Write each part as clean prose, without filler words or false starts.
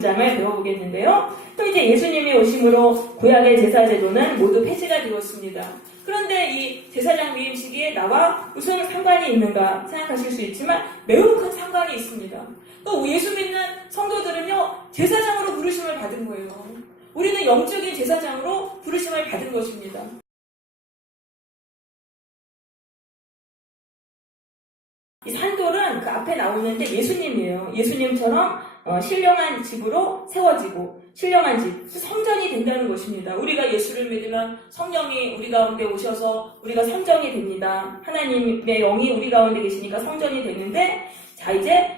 장을 배워보겠는데요. 또 이제 예수님이 오심으로 구약의 제사제도는 모두 폐지가 되었습니다. 그런데 이 제사장 위임식이 나와 무슨 상관이 있는가 생각하실 수 있지만 매우 큰 상관이 있습니다. 또 예수 믿는 성도들은요, 제사장으로 부르심을 받은 거예요. 우리는 영적인 제사장으로 부르심을 받은 것입니다. 이 산돌은 그 앞에 나오는데 예수님이에요. 예수님처럼 신령한 집으로 세워지고 신령한 집, 성전이 된다는 것입니다. 우리가 예수를 믿으면 성령이 우리 가운데 오셔서 우리가 성전이 됩니다. 하나님의 영이 우리 가운데 계시니까 성전이 되는데, 자 이제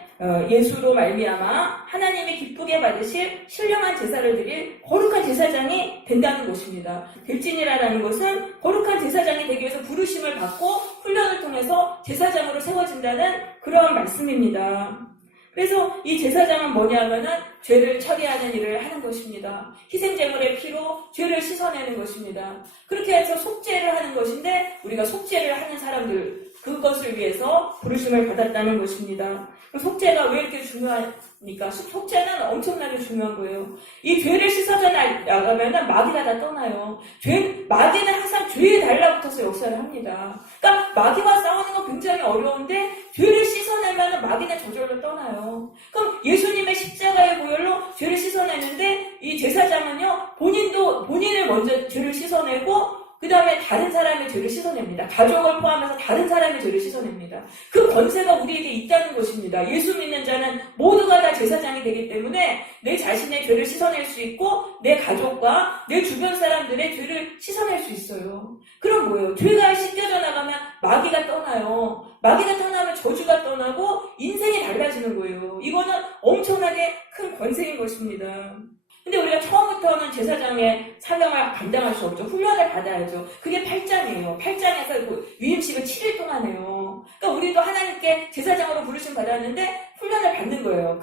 예수로 말미암아 하나님이 기쁘게 받으실 신령한 제사를 드릴 거룩한 제사장이 된다는 것입니다. 될지니라라는 것은 거룩한 제사장이 되기 위해서 부르심을 받고 훈련을 통해서 제사장으로 세워진다는 그러한 말씀입니다. 그래서 이 제사장은 뭐냐면은 죄를 처리하는 일을 하는 것입니다. 희생제물의 피로 죄를 씻어내는 것입니다. 그렇게 해서 속죄를 하는 것인데, 우리가 속죄를 하는 사람들, 그것을 위해서 부르심을 받았다는 것입니다. 속죄가 왜 이렇게 중요하니까? 속죄는 엄청나게 중요한 거예요. 이 죄를 씻어져 나가면은 마귀가 다 떠나요. 마귀는 항상 죄에 달라붙어서 역사를 합니다. 그러니까 마귀와 싸우는 건 굉장히 어려운데, 죄를 씻어내면은 마귀는 저절로 떠나요. 그럼 예수님의 십자가의 보혈로 죄를 씻어내는데, 이 제사장은요, 본인을 먼저 죄를 씻어내고, 그 다음에 다른 사람의 죄를 씻어냅니다. 가족을 포함해서 다른 사람의 죄를 씻어냅니다. 그 권세가 우리에게 있다는 것입니다. 예수 믿는 자는 모두가 다 제사장이 되기 때문에 내 자신의 죄를 씻어낼 수 있고, 내 가족과 내 주변 사람들의 죄를 씻어낼 수 있어요. 그럼 뭐예요? 죄가 씻겨져 나가면 마귀가 떠나요. 마귀가 떠나면 저주가 떠나고 인생이 달라지는 거예요. 이거는 엄청나게 큰 권세인 것입니다. 근데 우리가 처음부터는 제사장의 사명을 감당할 수 없죠. 훈련을 받아야죠. 그게 8장이에요. 8장에서 위임식을 7일 동안 해요. 그러니까 우리도 하나님께 제사장으로 부르심 받았는데 훈련을 받는 거예요.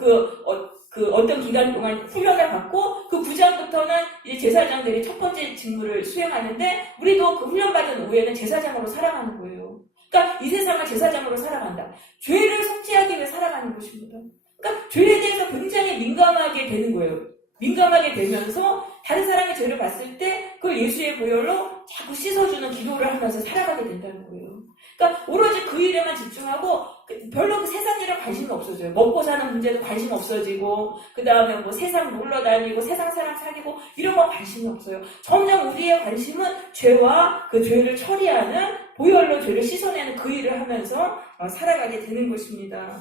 어떤 기간 동안 훈련을 받고, 그 9장부터는 이제 제사장들이 첫 번째 직무를 수행하는데, 우리도 그 훈련받은 후에는 제사장으로 살아가는 거예요. 그러니까 이 세상은 제사장으로 살아간다. 죄를 속죄하기 위해 살아가는 것입니다. 그러니까 죄에 대해서 굉장히 민감하게 되는 거예요. 민감하게 되면서 다른 사람의 죄를 봤을 때 그걸 예수의 보혈로 자꾸 씻어주는 기도를 하면서 살아가게 된다는 거예요. 그러니까 오로지 그 일에만 집중하고 별로 그 세상 일에 관심이 없어져요. 먹고 사는 문제도 관심 없어지고, 그 다음에 뭐 세상 놀러 다니고 세상 사람 사귀고 이런 건 관심이 없어요. 점점 우리의 관심은 죄와 그 죄를 처리하는, 보혈로 죄를 씻어내는 그 일을 하면서 살아가게 되는 것입니다.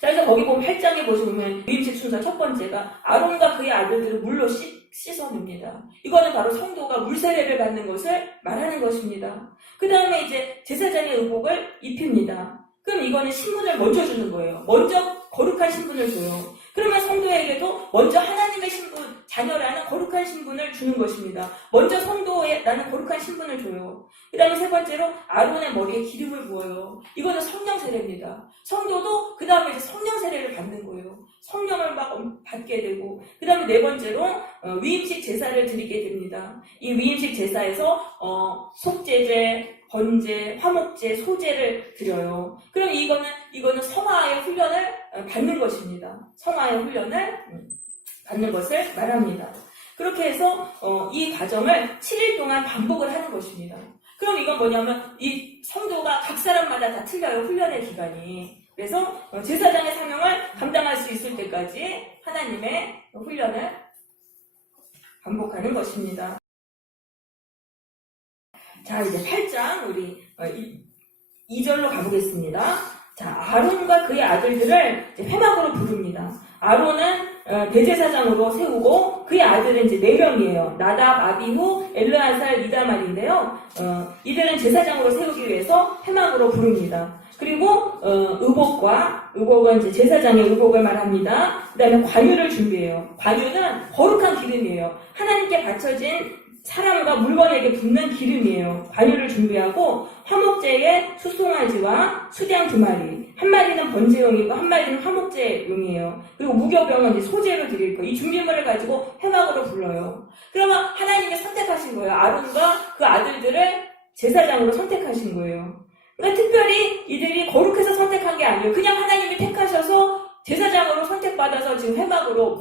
자, 그래서 거기 보면 8장에 보시면 위임식 순서 첫 번째가 아론과 그의 아들들을 물로 씻어냅니다. 이거는 바로 성도가 물세례를 받는 것을 말하는 것입니다. 그 다음에 이제 제사장의 의복을 입힙니다. 그럼 이거는 신분을 먼저 주는 거예요. 먼저 거룩한 신분을 줘요. 그러면 성도에게도 먼저 하나님의 신분, 자녀라는 거룩한 신분을 주는 것입니다. 먼저 성도라는 거룩한 신분을 줘요. 그 다음에 세 번째로 아론의 머리에 기름을 부어요. 이거는 성령 세례입니다. 성도도 그 다음에 이제 성령 세례를 받는 거예요. 성령을 막 받게 되고, 그 다음에 네 번째로 위임식 제사를 드리게 됩니다. 이 위임식 제사에서 속죄제, 번제, 화목제, 소제를 드려요. 그럼 이거는 성화의 훈련을 받는 것입니다. 성화의 훈련을 받는 것을 말합니다. 그렇게 해서 이 과정을 7일 동안 반복을 하는 것입니다. 그럼 이건 뭐냐면 이 성도가 각 사람마다 다 틀려요. 훈련의 기간이. 그래서 제사장의 사명을 감당할 수 있을 때까지 하나님의 훈련을 반복하는 것입니다. 자, 이제 8장 우리 2절로 가보겠습니다. 자, 아론과 그의 아들들을 이제 회막으로 부릅니다. 아론은 대제사장으로 세우고 그의 아들은 이제 4명이에요. 나답, 아비후, 엘르아살, 이다말인데요. 이들은 제사장으로 세우기 위해서 회막으로 부릅니다. 그리고 의복은 이제 제사장의 의복을 말합니다. 그 다음에 관유를 준비해요. 관유는 거룩한 기름이에요. 하나님께 바쳐진 사람과 물건에게 붓는 기름이에요. 관유를 준비하고 화목제에 수송아지와 수양 2마리, 한 마리는 번제용이고 한 마리는 화목제용이에요. 그리고 무교병은 이제 소제로 드릴 거예요. 이 준비물을 가지고 회막으로 불러요. 그러면 하나님이 선택하신 거예요. 아론과 그 아들들을 제사장으로 선택하신 거예요. 그러니까 특별히 이들이 거룩해서 선택한 게 아니에요. 그냥 하나님이 택하셔서 제사장으로 선택받아서 지금 회막으로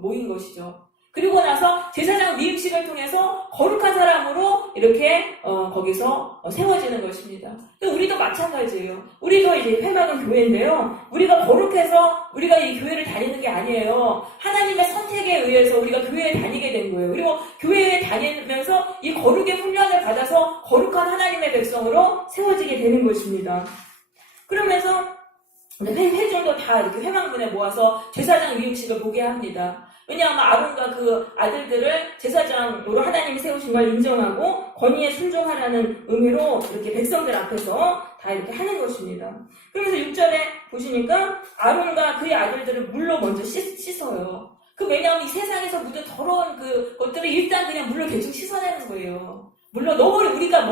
모인 것이죠. 그리고 나서 제사장 위임식을 통해서 거룩한 사람으로 이렇게 거기서 세워지는 것입니다. 우리도 마찬가지예요. 우리도 이제 회막은 교회인데요. 우리가 거룩해서 우리가 이 교회를 다니는 게 아니에요. 하나님의 선택에 의해서 우리가 교회에 다니게 된 거예요. 그리고 교회에 다니면서 이 거룩의 훈련을 받아서 거룩한 하나님의 백성으로 세워지게 되는 것입니다. 그러면서 회중도 다 이렇게 회막문에 모아서 제사장 위임식을 보게 합니다. 왜냐하면 아론과 그 아들들을 제사장으로 하나님이 세우신 걸 인정하고 권위에 순종하라는 의미로 이렇게 백성들 앞에서 다 이렇게 하는 것입니다. 그러면서 6절에 보시니까 아론과 그의 아들들을 물로 먼저 씻어요. 왜냐하면 이 세상에서 묻은 더러운 그 것들을 일단 그냥 물로 대충 씻어내는 거예요. 물론 우리가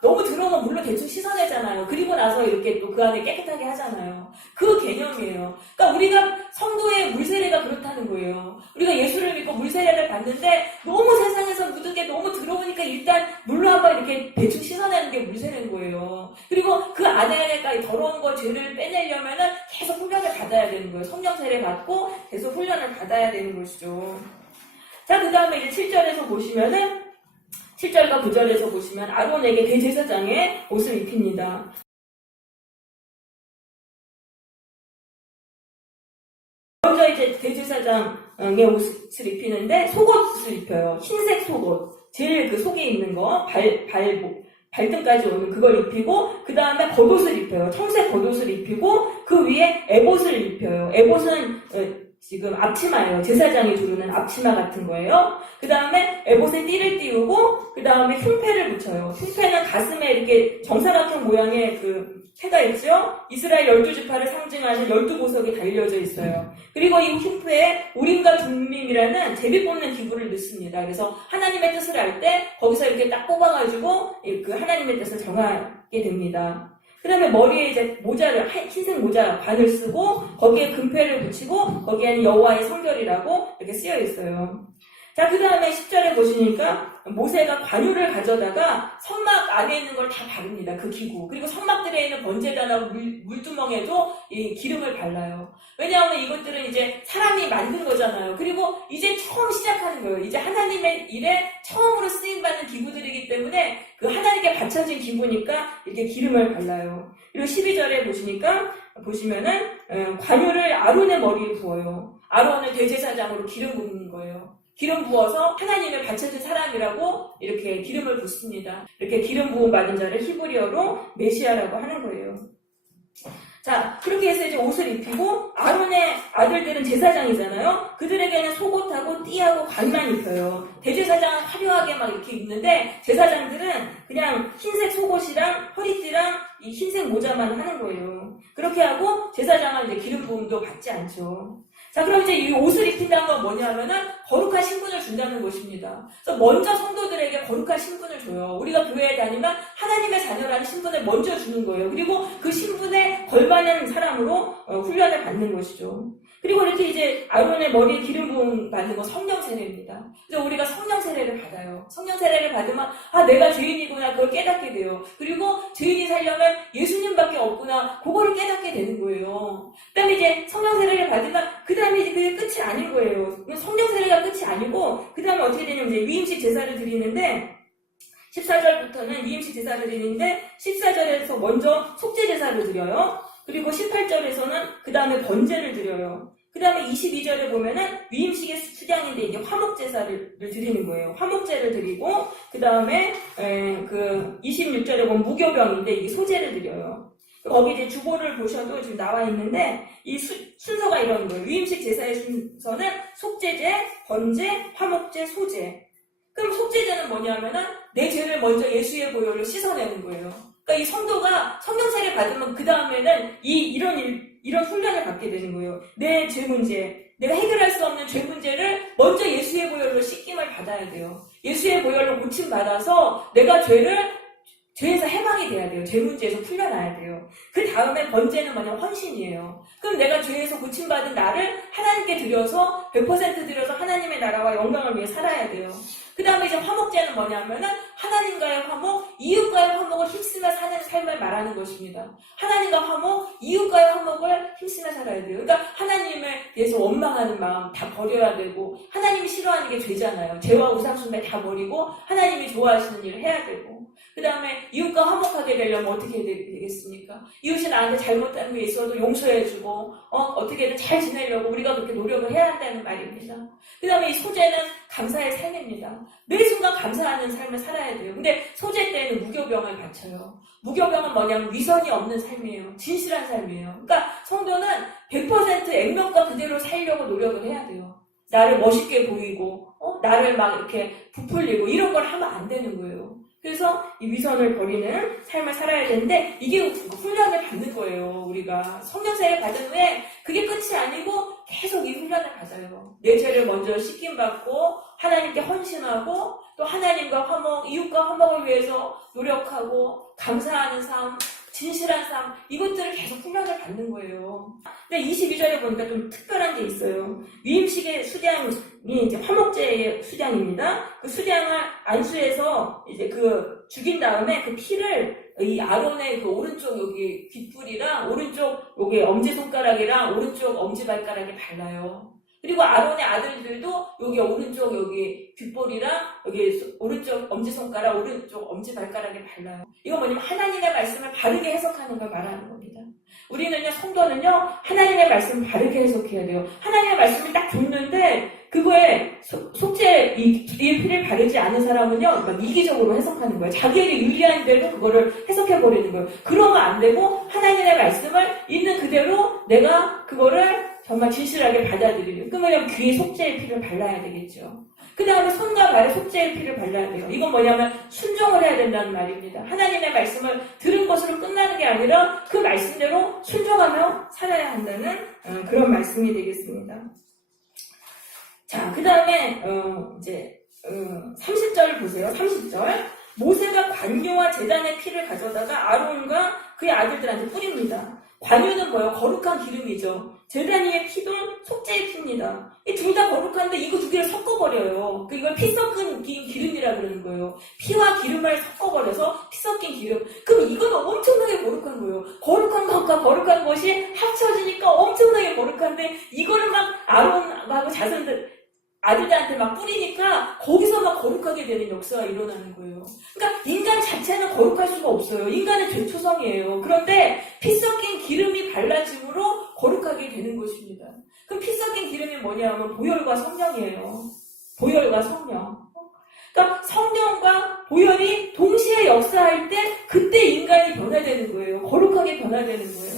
너무 들어오면 물로 대충 씻어내잖아요. 그리고 나서 이렇게 또 그 안에 깨끗하게 하잖아요. 그 개념이에요. 그러니까 우리가 성도의 물세례가 그렇다는 거예요. 우리가 예수를 믿고 물세례를 받는데 너무 세상에서 묻은 게 너무 들어오니까 일단 물로 한번 이렇게 대충 씻어내는 게 물세례인 거예요. 그리고 그 안에까지 더러운 거 죄를 빼내려면은 계속 훈련을 받아야 되는 거예요. 성령 세례 받고 계속 훈련을 받아야 되는 것이죠. 자, 그 다음에 이제 7절에서 보시면은 7절과 9절에서 보시면 아론에게 대제사장의 옷을 입힙니다. 먼저 이제 대제사장의 옷을 입히는데 속옷을 입혀요. 흰색 속옷. 제일 그 속에 있는 거, 발등까지 오는 그걸 입히고, 그 다음에 겉옷을 입혀요. 청색 겉옷을 입히고, 그 위에 에봇을 입혀요. 에봇은 지금 앞치마예요. 제사장이 두르는 앞치마 같은 거예요. 그 다음에 에봇에 띠를 띄우고 그 다음에 흉패를 붙여요. 흉패는 가슴에 이렇게 정사각형 모양의 그 패가 있죠. 이스라엘 12지파를 상징하는 12보석이 달려져 있어요. 그리고 이 흉패에 우림과 둠밈이라는 제비 뽑는 기구를 넣습니다. 그래서 하나님의 뜻을 알 때 거기서 이렇게 딱 뽑아가지고 그 하나님의 뜻을 정하게 됩니다. 그 다음에 머리에 이제 모자를, 흰색 모자 관을 쓰고, 거기에 금패를 붙이고, 거기에는 여호와의 성결이라고 이렇게 쓰여 있어요. 자, 그 다음에 10절에 보시니까 모세가 관유를 가져다가 선막 안에 있는 걸 다 바릅니다. 그 기구. 그리고 선막들에 있는 번제단하고 물두멍에도 이 기름을 발라요. 왜냐하면 이것들은 이제 사람이 만든 거잖아요. 그리고 이제 처음 시작하는 거예요. 이제 하나님의 일에 처음으로 쓰임받는 기구들이기 때문에 그 하나님께 바쳐진 기구니까 이렇게 기름을 발라요. 그리고 12절에 보시면은 관유를 아론의 머리에 부어요. 아론을 대제사장으로 기름 붓는 거예요. 기름 부어서 하나님의 바쳐진 사람이라고 이렇게 기름을 붓습니다. 이렇게 기름 부음 받은 자를 히브리어로 메시아라고 하는 거예요. 자, 그렇게 해서 이제 옷을 입히고 아론의 아들들은 제사장이잖아요. 그들에게는 속옷하고 띠하고 관만 입혀요. 대제사장은 화려하게 막 이렇게 입는데 제사장들은 그냥 흰색 속옷이랑 허리띠랑 이 흰색 모자만 하는 거예요. 그렇게 하고 제사장은 이제 기름 부음도 받지 않죠. 자, 그럼 이제 이 옷을 입힌다는 건 뭐냐면은 거룩한 신분을 준다는 것입니다. 그래서 먼저 성도들에게 거룩한 신분을 줘요. 우리가 교회에 다니면 하나님의 자녀라는 신분을 먼저 주는 거예요. 그리고 그 신분에 걸맞는 사람으로 훈련을 받는 것이죠. 그리고 이렇게 이제 아론의 머리에 기름 부음 받는 건 성령 세례입니다. 그래서 우리가 성령 세례를 받아요. 성령 세례를 받으면 내가 죄인이구나 그걸 깨닫게 돼요. 그리고 죄인이 살려면 예수님밖에 없구나 그거를 깨닫게 되는 거예요. 그다음에 이제 성령 세례를 받으면 그다음에 이제 그게 끝이 아닌 거예요. 성령 세례가 끝이 아니고 그다음에 어떻게 되냐면 이제 위임식 제사를 드리는데 14절부터는 위임식 제사를 드리는데 14절에서 먼저 속죄 제사를 드려요. 그리고 18절에서는 그 다음에 번제를 드려요. 그 다음에 22절에 보면은 위임식의 수장인데 이제 화목제사를 드리는 거예요. 화목제를 드리고 그 다음에 그 26절에 보면 무교병인데 이게 소제를 드려요. 거기 이제 주보를 보셔도 지금 나와 있는데 이 순서가 이런 거예요. 위임식 제사의 순서는 속죄제, 번제, 화목제, 소제. 그럼 속죄제는 뭐냐면은 내 죄를 먼저 예수의 보혈로 씻어내는 거예요. 그러니까 이 성도가 성령 세례 받으면 그 다음에는 이런 훈련을 받게 되는 거예요. 내 죄 문제, 내가 해결할 수 없는 죄 문제를 먼저 예수의 보혈로 씻김을 받아야 돼요. 예수의 보혈로 고침 받아서 내가 죄에서 해방이 돼야 돼요. 죄 문제에서 풀려나야 돼요. 그 다음에 번째는 뭐냐면 헌신이에요. 그럼 내가 죄에서 고침받은 나를 하나님께 드려서 100% 드려서 하나님의 나라와 영광을 위해 살아야 돼요. 그 다음에 이제 화목제는 뭐냐면은 하나님과의 화목, 이웃과의 화목을 힘쓰며 사는 삶을 말하는 것입니다. 하나님과 화목, 이웃과의 화목을 힘쓰며 살아야 돼요. 그러니까 하나님에 대해서 원망하는 마음 다 버려야 되고, 하나님이 싫어하는 게 죄잖아요. 죄와 우상숭배 다 버리고 하나님이 좋아하시는 일을 해야 되고, 그 다음에 이웃과 화목하게 되려면 어떻게 되겠습니까? 이웃이 나한테 잘못한 게 있어도 용서해주고 어떻게든 잘 지내려고 우리가 그렇게 노력을 해야 한다는 말입니다. 그 다음에 이 소재는 감사의 삶입니다. 매 순간 감사하는 삶을 살아야 돼요. 근데 소재 때는 무교병을 바쳐요. 무교병은 뭐냐면 위선이 없는 삶이에요. 진실한 삶이에요. 그러니까 성도는 100% 액면가 그대로 살려고 노력을 해야 돼요. 나를 멋있게 보이고 나를 막 이렇게 부풀리고 이런 걸 하면 안 되는 거예요. 그래서 이 위선을 버리는 삶을 살아야 되는데 이게 훈련을 받는 거예요. 우리가 성령세례 받은 후에 그게 끝이 아니고 계속 이 훈련을 받아요. 내 죄를 먼저 씻김받고 하나님께 헌신하고 또 하나님과 화목, 이웃과 화목을 위해서 노력하고 감사하는 삶, 진실한 삶, 이것들을 계속 훈련을 받는 거예요. 근데 22절에 보니까 좀 특별한 게 있어요. 위임식의 수량이 이제 화목제의 수량입니다. 그 수량을 안수해서 이제 그 죽인 다음에 그 피를 이 아론의 그 오른쪽 여기 귓불이랑 오른쪽 여기 엄지손가락이랑 오른쪽 엄지발가락에 발라요. 그리고 아론의 아들들도 여기 오른쪽 여기 귓볼이랑 여기 오른쪽 엄지손가락, 오른쪽 엄지발가락에 발라요. 이거 뭐냐면 하나님의 말씀을 바르게 해석하는 걸 말하는 겁니다. 우리는요, 성도는요, 하나님의 말씀을 바르게 해석해야 돼요. 하나님의 말씀을 딱 줬는데 그거에 속죄 이 피를 바르지 않은 사람은요, 막 이기적으로 해석하는 거예요. 자기에게 유리한 대로 그거를 해석해버리는 거예요. 그러면 안 되고 하나님의 말씀을 있는 그대로 내가 그거를 정말 진실하게 받아들이는. 그러면 귀에 속죄의 피를 발라야 되겠죠. 그 다음에 손과 발에 속죄의 피를 발라야 돼요. 이건 뭐냐면 순종을 해야 된다는 말입니다. 하나님의 말씀을 들은 것으로 끝나는 게 아니라 그 말씀대로 순종하며 살아야 한다는 그런 말씀이 되겠습니다. 자, 그 다음에 이제 30절 보세요. 30절. 모세가 관유와 제단의 피를 가져다가 아론과 그의 아들들한테 뿌립니다. 관유는 뭐예요? 거룩한 기름이죠. 제단 위의 피도 속죄의 피입니다. 이 둘 다 거룩한데 이거 두 개를 섞어버려요. 이걸 피 섞은 기름이라 그러는 거예요. 피와 기름을 섞어버려서 피 섞인 기름. 그럼 이거는 엄청나게 거룩한 거예요. 거룩한 것과 거룩한 것이 합쳐지니까 엄청나게 거룩한데 이거를 막 아론하고 자손들 아들들한테 막 뿌리니까 거기서 막 거룩하게 되는 역사가 일어나는 거예요. 그러니까 인간 자체는 거룩할 수가 없어요. 인간은 죄초성이에요. 그런데 피 섞인 기름이 발라짐으로 거룩하게 되는 것입니다. 그럼 피 섞인 기름이 뭐냐면 보혈과 성령이에요. 보혈과 성령. 그러니까 성령과 보혈이 동시에 역사할 때 그때 인간이 변화되는 거예요. 거룩하게 변화되는 거예요.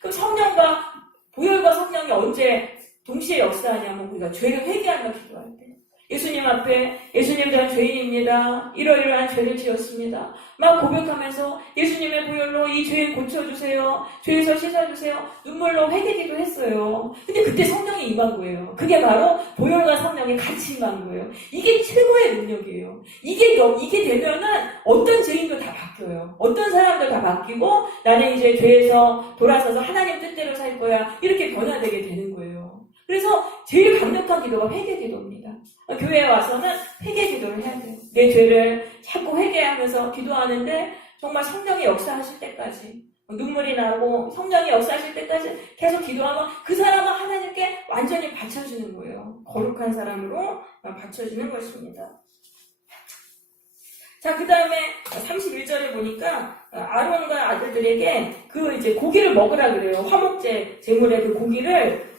그럼 성령과 보혈과 성령이 언제 동시에 역사하냐면 우리가 죄를 회개하며 기도할 때 예수님 앞에 예수님 저는 죄인입니다. 이러이러한 죄를 지었습니다. 막 고백하면서 예수님의 보혈로 이 죄 고쳐주세요. 죄에서 씻어주세요. 눈물로 회개기도 했어요. 근데 그때 성령이 임한 거예요. 그게 바로 보혈과 성령이 같이 임한 거예요. 이게 최고의 능력이에요. 이게 되면은 어떤 죄인도 다 바뀌어요. 어떤 사람도 다 바뀌고 나는 이제 죄에서 돌아서서 하나님 뜻대로 살 거야. 이렇게 변화되게 되는 거예요. 그래서 제일 강력한 기도가 회개 기도입니다. 교회에 와서는 회개 기도를 해야 돼요. 내 죄를 자꾸 회개하면서 기도하는데 정말 성령이 역사하실 때까지 눈물이 나고 성령이 역사하실 때까지 계속 기도하면 그 사람은 하나님께 완전히 바쳐지는 거예요. 거룩한 사람으로 바쳐지는 것입니다. 자, 그 다음에 31절에 보니까 아론과 아들들에게 그 이제 고기를 먹으라 그래요. 화목제 제물의 그 고기를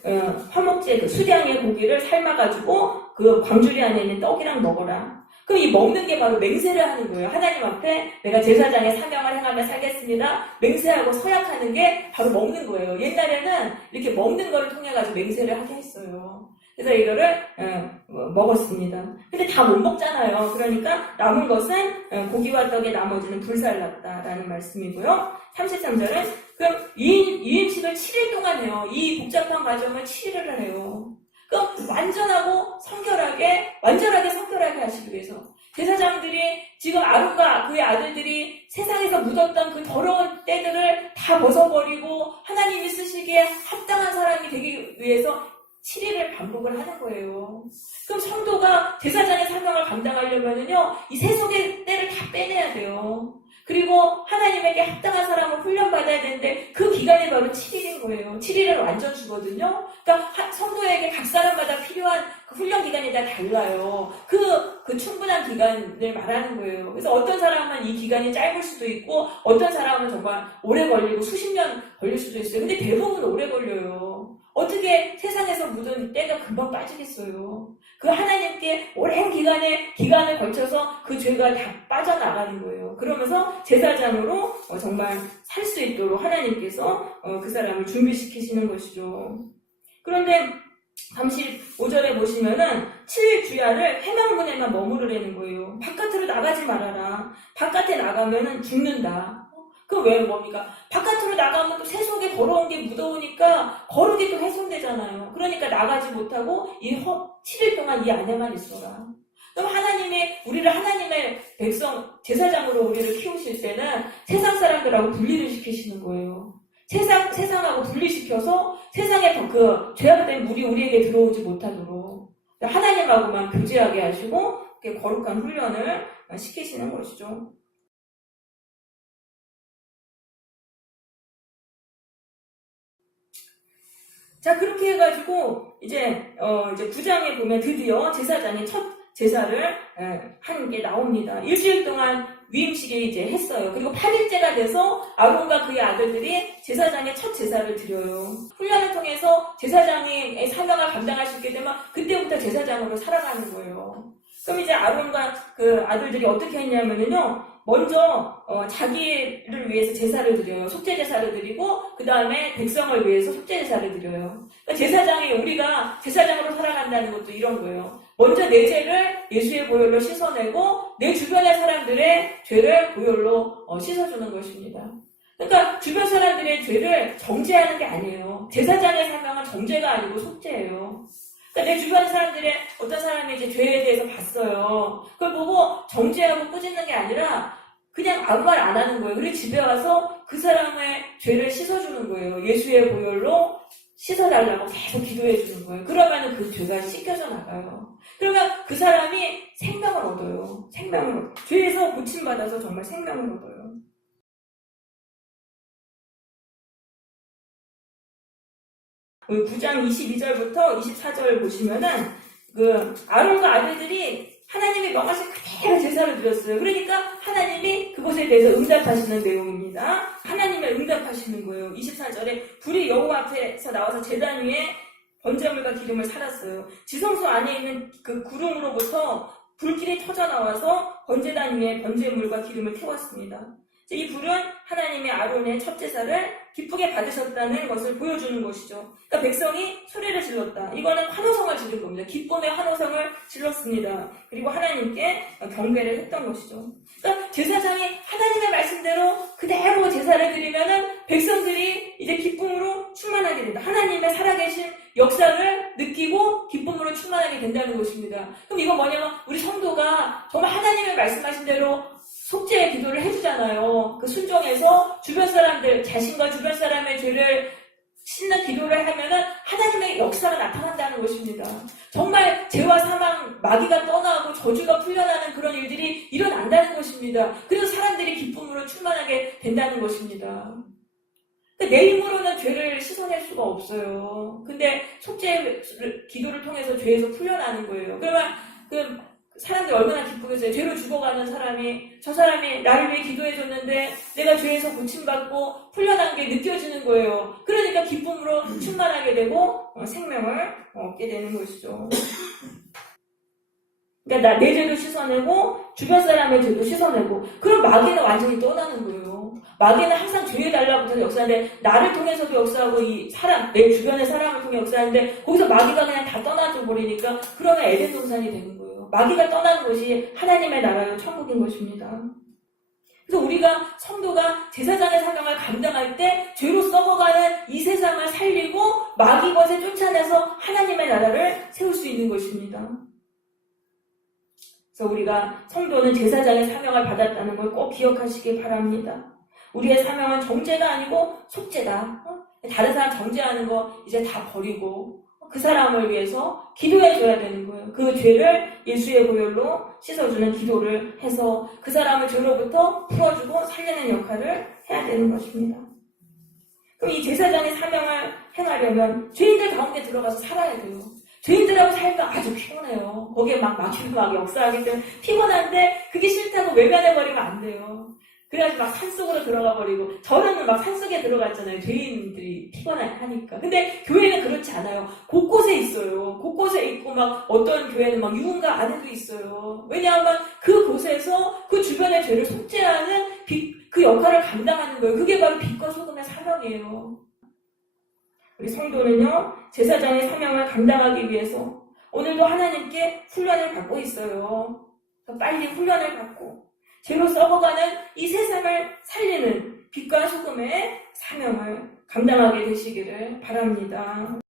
화목제 그 수량의 고기를 삶아가지고 그 광주리 안에 있는 떡이랑 먹어라. 그럼 이 먹는 게 바로 맹세를 하는 거예요. 하나님 앞에 내가 제사장의 사명을 행하며 살겠습니다. 맹세하고 서약하는 게 바로 먹는 거예요. 옛날에는 이렇게 먹는 거를 통해 가지고 맹세를 하게 했어요. 그래서 이거를 먹었습니다. 근데 다 못 먹잖아요. 그러니까 남은 것은 고기와 떡의 나머지는 불살랐다라는 말씀이고요. 33절은 그럼 유임식을 7일 동안 해요. 이 복잡한 과정을 7일을 해요. 그럼 완전하게 성결하게 하시기 위해서 제사장들이 지금 아론과 그의 아들들이 세상에서 묻었던 그 더러운 때들을 다 벗어버리고 하나님이 쓰시기에 합당한 사람이 되기 위해서 7일을 반복을 하는 거예요. 그럼 성도가 제사장의 사명을 감당하려면요, 이 세속의 때를 다 빼내야 돼요. 그리고 하나님에게 합당한 사람을 훈련받아야 되는데 그 기간이 바로 7일인 거예요. 7일은 완전수거든요. 그러니까 성도에게 각 사람마다 필요한 그 훈련 기간이 다 달라요. 그 충분한 기간을 말하는 거예요. 그래서 어떤 사람은 이 기간이 짧을 수도 있고 어떤 사람은 정말 오래 걸리고 수십 년 걸릴 수도 있어요. 근데 대부분 오래 걸려요. 어떻게 세상에서 묻은 때가 금방 빠지겠어요. 그 하나님께 오랜 기간을 걸쳐서 그 죄가 다 빠져나가는 거예요. 그러면서 제사장으로 정말 살 수 있도록 하나님께서 그 사람을 준비시키시는 것이죠. 그런데 35절에 보시면은 7일 주야를 회막문에만 머무르라는 거예요. 바깥으로 나가지 말아라. 바깥에 나가면은 죽는다. 그 왜 뭡니까? 바깥으로 나가면 또 세속에 더러운 게 묻어오니까 거룩이 또 훼손되잖아요. 그러니까 나가지 못하고 7일 동안 이 안에만 있어라. 그럼 하나님이 우리를 하나님의 백성 제사장으로 우리를 키우실 때는 세상 사람들하고 분리를 시키시는 거예요. 세상하고 분리시켜서 세상의 그 죄악된 물이 우리에게 들어오지 못하도록 하나님하고만 교제하게 하시고 거룩한 훈련을 시키시는 것이죠. 자, 그렇게 해가지고, 이제 9장에 보면 드디어 제사장이 첫 제사를 한 게 나옵니다. 일주일 동안 위임식에 이제 했어요. 그리고 8일째가 돼서 아론과 그의 아들들이 제사장의 첫 제사를 드려요. 훈련을 통해서 제사장의 사명을 감당할 수 있게 되면 그때부터 제사장으로 살아가는 거예요. 그럼 이제 아론과 그 아들들이 어떻게 했냐면요. 먼저 자기를 위해서 제사를 드려요. 속죄 제사를 드리고 그 다음에 백성을 위해서 속죄 제사를 드려요. 그러니까 제사장이 우리가 제사장으로 살아간다는 것도 이런 거예요. 먼저 내 죄를 예수의 보혈로 씻어내고 내 주변의 사람들의 죄를 보혈로 씻어주는 것입니다. 그러니까 주변 사람들의 죄를 정죄하는 게 아니에요. 제사장의 사명은 정죄가 아니고 속죄예요. 그러니까 내 주변 사람들의 어떤 사람이 이제 죄에 대해서 봤어요. 그걸 보고 정죄하고 꾸짖는 게 아니라 그냥 아무 말 안 하는 거예요. 그리고 집에 와서 그 사람의 죄를 씻어주는 거예요. 예수의 보혈로 씻어달라고 계속 기도해주는 거예요. 그러면 그 죄가 씻겨져 나가요. 그러면 그 사람이 생명을 얻어요. 생명을 얻어요. 죄에서 고침받아서 정말 생명을 얻어요. 9장 22절부터 24절 보시면은 아론과 아들들이 하나님이 명하신 그대로 제사를 드렸어요. 그러니까 하나님이 그것에 대해서 응답하시는 내용입니다. 하나님의 응답하시는 거예요. 24절에 불이 여호와 앞에서 나와서 제단 위에 번제물과 기름을 살았어요. 지성소 안에 있는 그 구름으로부터 불길이 터져 나와서 번제단 위에 번제물과 기름을 태웠습니다. 이 불은 하나님의 아론의 첫 제사를 기쁘게 받으셨다는 것을 보여주는 것이죠. 그러니까 백성이 소리를 질렀다. 이거는 환호성을 지른 겁니다. 기쁨의 환호성을 질렀습니다. 그리고 하나님께 경배를 했던 것이죠. 그러니까 제사장이 하나님의 말씀대로 그대로 제사를 드리면은 백성들이 이제 기쁨으로 충만하게 된다. 하나님의 살아계신 역사를 느끼고 기쁨으로 충만하게 된다는 것입니다. 그럼 이건 뭐냐면 우리 성도가 정말 하나님의 말씀하신 대로 속죄의 기도를 해주잖아요. 그 순종해서 주변 사람들, 자신과 주변 사람의 죄를 씻는 기도를 하면은 하나님의 역사가 나타난다는 것입니다. 정말 죄와 사망, 마귀가 떠나고 저주가 풀려나는 그런 일들이 일어난다는 것입니다. 그래서 사람들이 기쁨으로 충만하게 된다는 것입니다. 내 힘으로는 죄를 씻어낼 수가 없어요. 근데 속죄 기도를 통해서 죄에서 풀려나는 거예요. 그러면 사람들이 얼마나 기쁘겠어요. 죄로 죽어가는 사람이, 저 사람이 나를 위해 기도해줬는데 내가 죄에서 고침받고 풀려난 게 느껴지는 거예요. 그러니까 기쁨으로 충만하게 되고 생명을 얻게 되는 것이죠. 그러니까 내 죄도 씻어내고 주변 사람의 죄도 씻어내고, 그럼 마귀는 완전히 떠나는 거예요. 마귀는 항상 죄에 달라붙어서 역사하는데 나를 통해서도 역사하고 내 주변의 사람을 통해 역사하는데 거기서 마귀가 그냥 다 떠나져 버리니까 그러면 에덴 동산이 되는 거예요. 마귀가 떠난 것이 하나님의 나라요 천국인 것입니다. 그래서 우리가 성도가 제사장의 사명을 감당할 때 죄로 썩어가는 이 세상을 살리고 마귀 것에 쫓아내서 하나님의 나라를 세울 수 있는 것입니다. 그래서 우리가 성도는 제사장의 사명을 받았다는 걸 꼭 기억하시기 바랍니다. 우리의 사명은 정죄가 아니고 속죄다. 다른 사람 정죄하는 거 이제 다 버리고 그 사람을 위해서 기도해줘야 되는 거예요. 그 죄를 예수의 보혈로 씻어주는 기도를 해서 그 사람을 죄로부터 풀어주고 살리는 역할을 해야 되는 것입니다. 그럼 이 제사장의 사명을 행하려면 죄인들 가운데 들어가서 살아야 돼요. 죄인들하고 살기가 아주 피곤해요. 거기에 막 막히고 막 역사하기 때문에 피곤한데 그게 싫다고 외면해버리면 안 돼요. 그래가지고 막 산속으로 들어가 버리고, 저는 막 산속에 들어갔잖아요. 죄인들이 피곤하니까. 근데 교회는 그렇지 않아요. 곳곳에 있어요. 곳곳에 있고 막 어떤 교회는 막 유흥가 안에도 있어요. 왜냐하면 그곳에서 그 주변의 죄를 속죄하는 그 역할을 감당하는 거예요. 그게 바로 빛과 소금의 사명이에요. 우리 성도는요, 제사장의 사명을 감당하기 위해서 오늘도 하나님께 훈련을 받고 있어요. 빨리 훈련을 받고 죄로 썩어가는 이 세상을 살리는 빛과 소금의 사명을 감당하게 되시기를 바랍니다.